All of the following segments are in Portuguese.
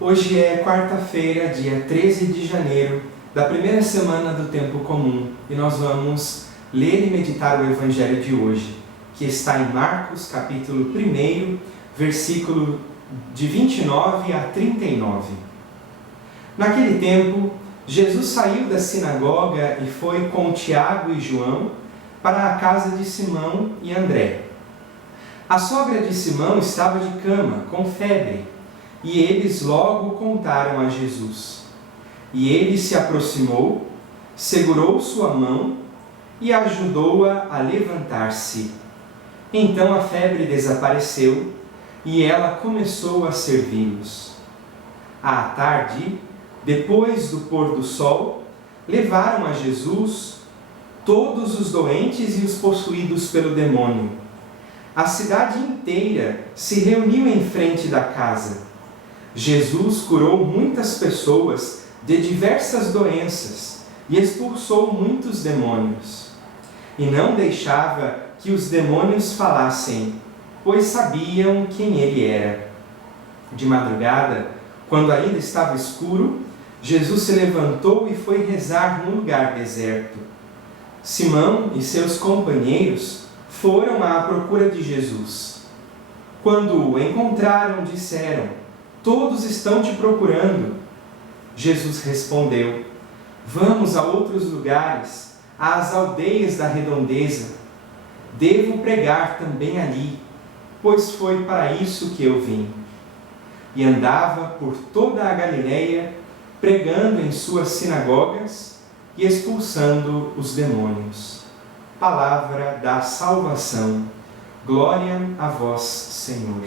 Hoje é quarta-feira, dia 13 de janeiro, da primeira semana do Tempo Comum, e nós vamos ler e meditar o Evangelho de hoje, que está em Marcos, capítulo 1, versículo de 29 a 39. Naquele tempo, Jesus saiu da sinagoga e foi com Tiago e João para a casa de Simão e André. A sogra de Simão estava de cama, com febre, e eles logo contaram a Jesus. E ele se aproximou, segurou sua mão e ajudou-a a levantar-se. Então a febre desapareceu e ela começou a servi-los. À tarde, depois do pôr do sol, levaram a Jesus todos os doentes e os possuídos pelo demônio. A cidade inteira se reuniu em frente da casa. Jesus curou muitas pessoas de diversas doenças e expulsou muitos demônios. E não deixava que os demônios falassem, pois sabiam quem ele era. De madrugada, quando ainda estava escuro, Jesus se levantou e foi rezar num lugar deserto. Simão e seus companheiros foram à procura de Jesus. Quando o encontraram, disseram: "Todos estão te procurando." Jesus respondeu: "Vamos a outros lugares, às aldeias da redondeza. Devo pregar também ali, pois foi para isso que eu vim." E andava por toda a Galileia, pregando em suas sinagogas e expulsando os demônios. Palavra da salvação. Glória a vós, Senhor.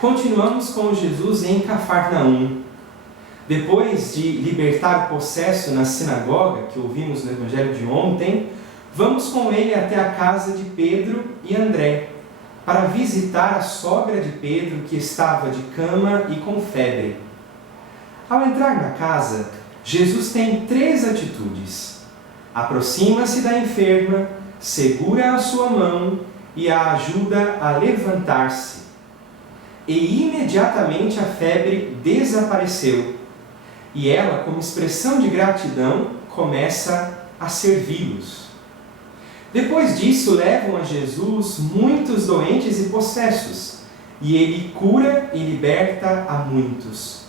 Continuamos com Jesus em Cafarnaum. Depois de libertar o possesso na sinagoga, que ouvimos no Evangelho de ontem, vamos com ele até a casa de Pedro e André, para visitar a sogra de Pedro, que estava de cama e com febre. Ao entrar na casa, Jesus tem 3 atitudes. Aproxima-se da enferma, segura a sua mão e a ajuda a levantar-se. E imediatamente a febre desapareceu. E ela, como expressão de gratidão, começa a servi-los. Depois disso, levam a Jesus muitos doentes e possessos, e ele cura e liberta a muitos.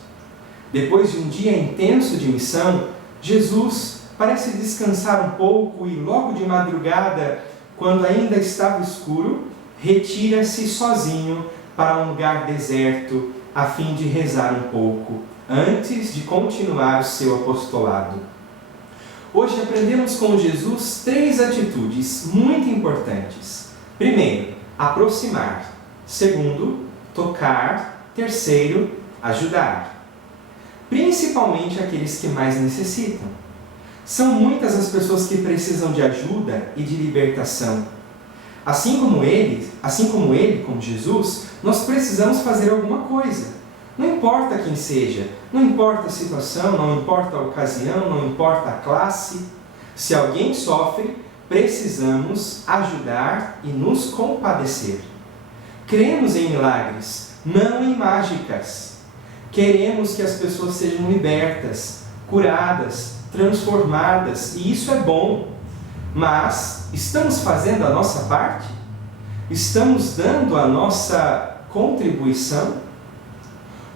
Depois de um dia intenso de missão, Jesus parece descansar um pouco e logo de madrugada, quando ainda estava escuro, retira-se sozinho para um lugar deserto, a fim de rezar um pouco, antes de continuar o seu apostolado. Hoje aprendemos com Jesus 3 atitudes muito importantes. Primeiro, aproximar. Segundo, tocar. Terceiro, ajudar. Principalmente aqueles que mais necessitam. São muitas as pessoas que precisam de ajuda e de libertação. Assim como ele, como Jesus, nós precisamos fazer alguma coisa. Não importa quem seja, não importa a situação, não importa a ocasião, não importa a classe. Se alguém sofre, precisamos ajudar e nos compadecer. Cremos em milagres, não em mágicas. Queremos que as pessoas sejam libertas, curadas, transformadas, e isso é bom. Mas estamos fazendo a nossa parte? Estamos dando a nossa contribuição?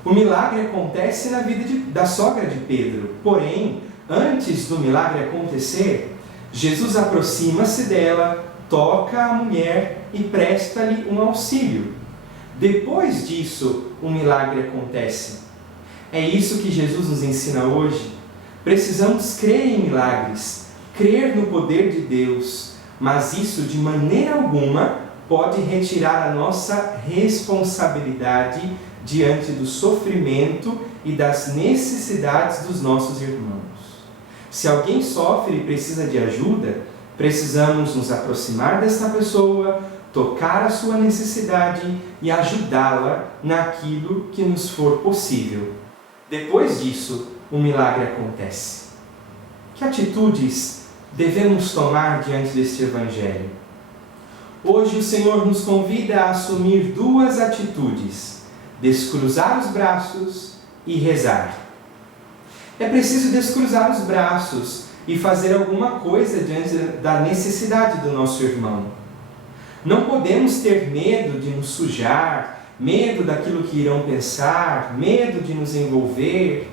O milagre acontece na vida da sogra de Pedro. Porém, antes do milagre acontecer, Jesus aproxima-se dela, toca a mulher e presta-lhe um auxílio. Depois disso, o milagre acontece. É isso que Jesus nos ensina hoje. Precisamos crer em milagres, crer no poder de Deus, mas isso de maneira alguma pode retirar a nossa responsabilidade diante do sofrimento e das necessidades dos nossos irmãos. Se alguém sofre e precisa de ajuda, precisamos nos aproximar dessa pessoa, tocar a sua necessidade e ajudá-la naquilo que nos for possível. Depois disso, o milagre acontece. Que atitudes devemos tomar diante deste Evangelho? Hoje o Senhor nos convida a assumir 2 atitudes: descruzar os braços e rezar. É preciso descruzar os braços e fazer alguma coisa diante da necessidade do nosso irmão. Não podemos ter medo de nos sujar, medo daquilo que irão pensar, medo de nos envolver.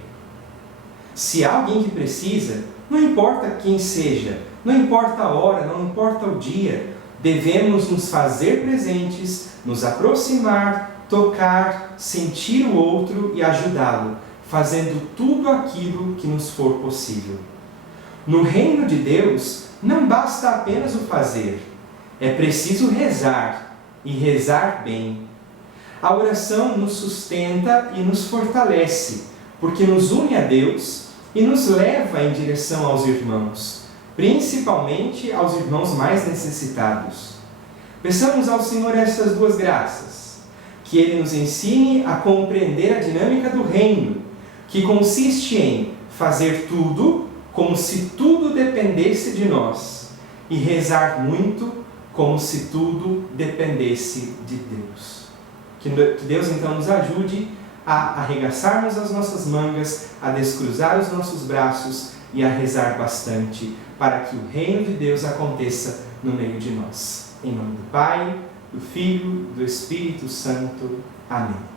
Se há alguém que precisa, não importa quem seja, não importa a hora, não importa o dia, devemos nos fazer presentes, nos aproximar, tocar, sentir o outro e ajudá-lo, fazendo tudo aquilo que nos for possível. No reino de Deus, não basta apenas o fazer, é preciso rezar, e rezar bem. A oração nos sustenta e nos fortalece, porque nos une a Deus e nos leva em direção aos irmãos, principalmente aos irmãos mais necessitados. Peçamos ao Senhor estas duas graças, que Ele nos ensine a compreender a dinâmica do reino, que consiste em fazer tudo como se tudo dependesse de nós, e rezar muito como se tudo dependesse de Deus. Que Deus então nos ajude a arregaçarmos as nossas mangas, a descruzar os nossos braços e a rezar bastante, para que o reino de Deus aconteça no meio de nós. Em nome do Pai, do Filho, do Espírito Santo. Amém.